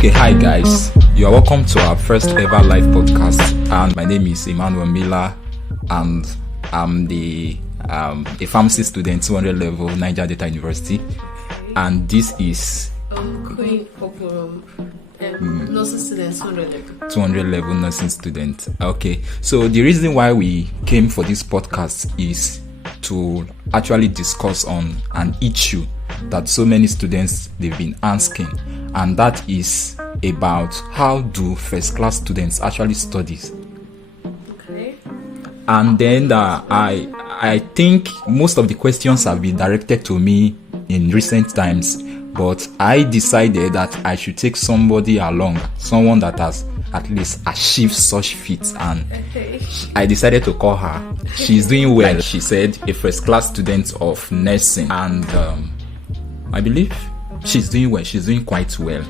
Okay, hi guys. You are welcome to our first ever live podcast, and my name is Emmanuel Miller, and I'm a pharmacy student, 200 level, Niger Delta University, and this is Queen Oporum, nursing student, 200 level nursing student. Okay, so the reason why we came for this podcast is to actually discuss on an issue that so many students they've been asking, and that is about how do first class students actually study. Okay. And then I think most of the questions have been directed to me in recent times, but I decided that I should take somebody along, someone that has at least achieved such feats, and I decided to call her. She's doing well. She said a first class student of nursing, and I believe she's doing well. She's doing quite well.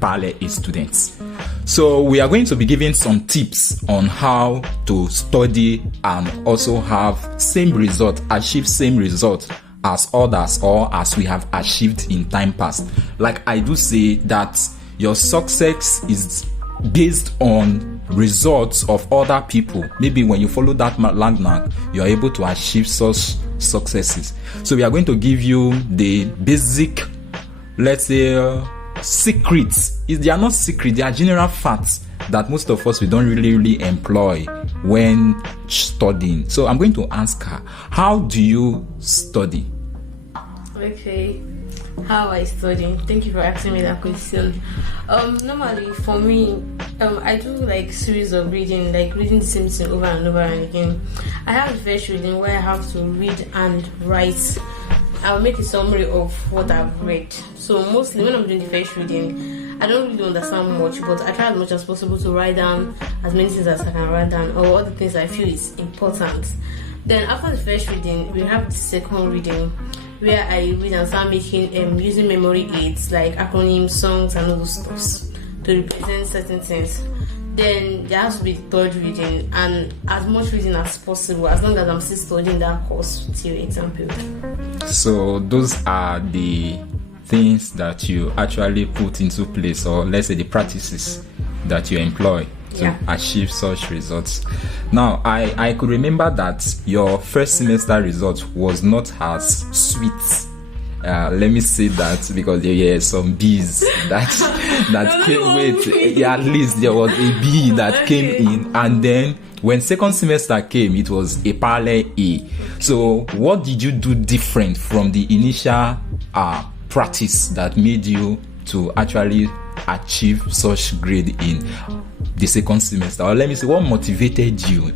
Parallel A students. So we are going to be giving some tips on how to study and also have achieve same result as others, or as we have achieved in time past. Like I do say that your success is based on results of other people. Maybe when you follow that landmark, you are able to achieve such successes. So we are going to give you the basic, let's say, secrets. They are not secret, they are general facts that most of us we don't really employ when studying. So I'm going to ask her, how do you study? Okay. How I study? Thank you for asking me that question. Normally for me, I do like series of reading, like reading the same thing over and over and again. I have the first reading where I have to read and write. I'll make a summary of what I've read. So mostly when I'm doing the first reading, I don't really understand much, but I try as much as possible to write down as many things as I can write down, or all the things I feel is important. Then after the first reading, we have the second reading, where I read and start making using memory aids like acronyms, songs, and all those stuff to represent certain things. Then there has to be the third reading, and as much reading as possible, as long as I'm still studying that course till exam period. So those are the things that you actually put into place, or let's say the practices that you employ to achieve such results. Now, I could remember that your first semester result was not as sweet. Let me say that because there were some B's that came with. Yeah, at least there was a B that came in, and then when second semester came, it was a parallel A. So, what did you do different from the initial practice that made you to actually achieve such grade in the second semester? Or let me say, what motivated you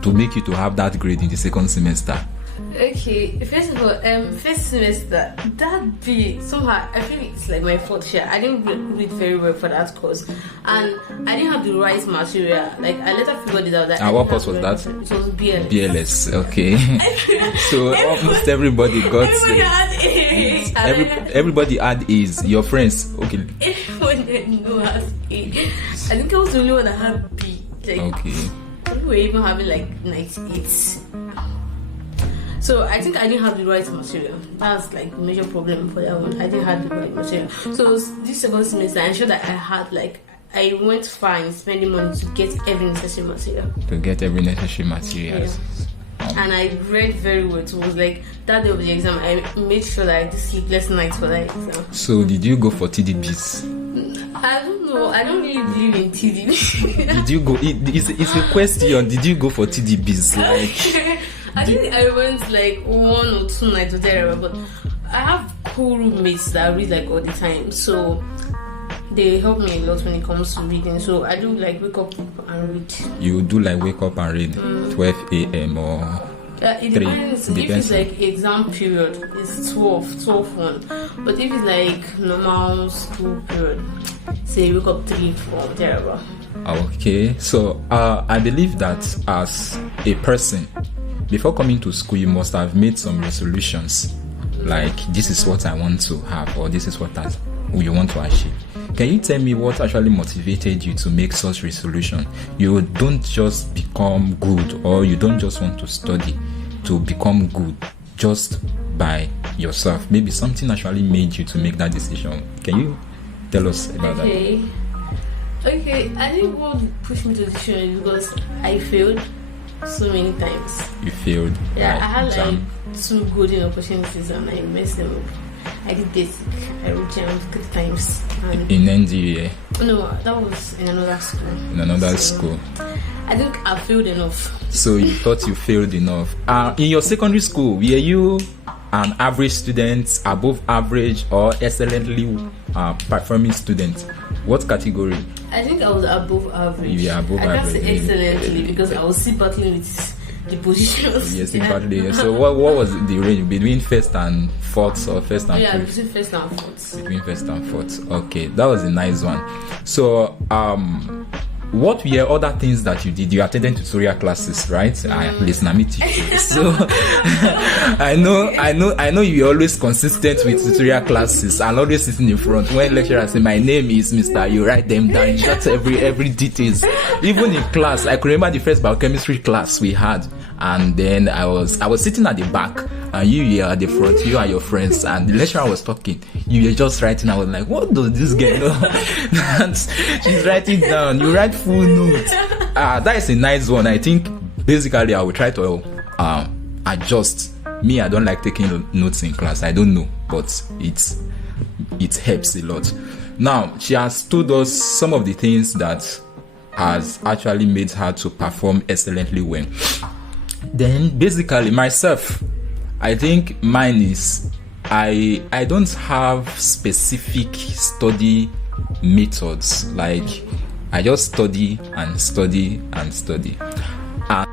to make you to have that grade in the second semester? Okay, first of all, first semester, that B, somehow, I feel it's like my fault here. I didn't read very well for that course, and I didn't have the right material. Like, I later figured it out that. And what course was that? It was BLS. BLS, okay. So almost everybody got Everybody had A's. everybody had A's. Your friends, okay. Everyone didn't know has A. I think I was the only one that had B. Like, okay. We were even having like 98. So I think I didn't have the right material. That's like a major problem for that one. I didn't have the right material. So this second semester, I ensured that I went far in spending money to get every necessary material. Yes. And I read very well. It was like that day of the exam, I made sure that I did sleepless nights for that exam. So did you go for TDBs? I don't know. I don't really believe in TDB. Did you go? It's a question. Did you go for TDBs? Like. I think I went like 1 or 2 nights or there, but I have cool roommates that I read like all the time, so they help me a lot when it comes to reading. So I do like wake up and read. You do like wake up and read 12 a.m. or it depends. If it's like exam period, it's 12 1. But if it's like normal school period, say wake up 3, 4, whatever. Okay, so I believe that as a person, before coming to school, you must have made some resolutions, like this is what I want to have, or this is what you want to achieve. Can you tell me what actually motivated you to make such resolution? You don't just become good, or you don't just want to study to become good just by yourself. Maybe something actually made you to make that decision. Can you Tell us about that. Okay, I think what pushed me to the show is because I failed so many times. You failed. Yeah, right, I had exam. like 2 golden opportunities and I messed them up. I did basic. I wrote jam 3 times. And In NDA, no, that was in another school. in another So, school. I think I failed enough. So you thought you failed enough. In your secondary school, were you an average student, above average, or excellently performing student? What category? I think I was above average. You were above I can't average. say excellently because I was still battling with the positions. Yes, exactly. So what was the range between first and fourth, or first and Yeah, fifth? between first and fourth. Between first and fourth. Okay, that was a nice one. So what were other things that you did? You attended tutorial classes, right? Listen, I'm a teacher. So I know you are always consistent with tutorial classes and always sitting in front. When lecturer say my name is Mr. You write them down. You got every details. Even in class, I could remember the first biochemistry class we had, and then I was sitting at the back and you were at the front, you and your friends, and the lecturer was talking. You were just writing. I was like, what does this girl know? She's writing down. You write full notes. That is a nice one. I think basically I will try to adjust. Me, I don't like taking notes in class. I don't know, but it helps a lot. Now, she has told us some of the things that has actually made her to perform excellently well. Then basically myself, I think mine is I don't have specific study methods. Like I just study and study and study. And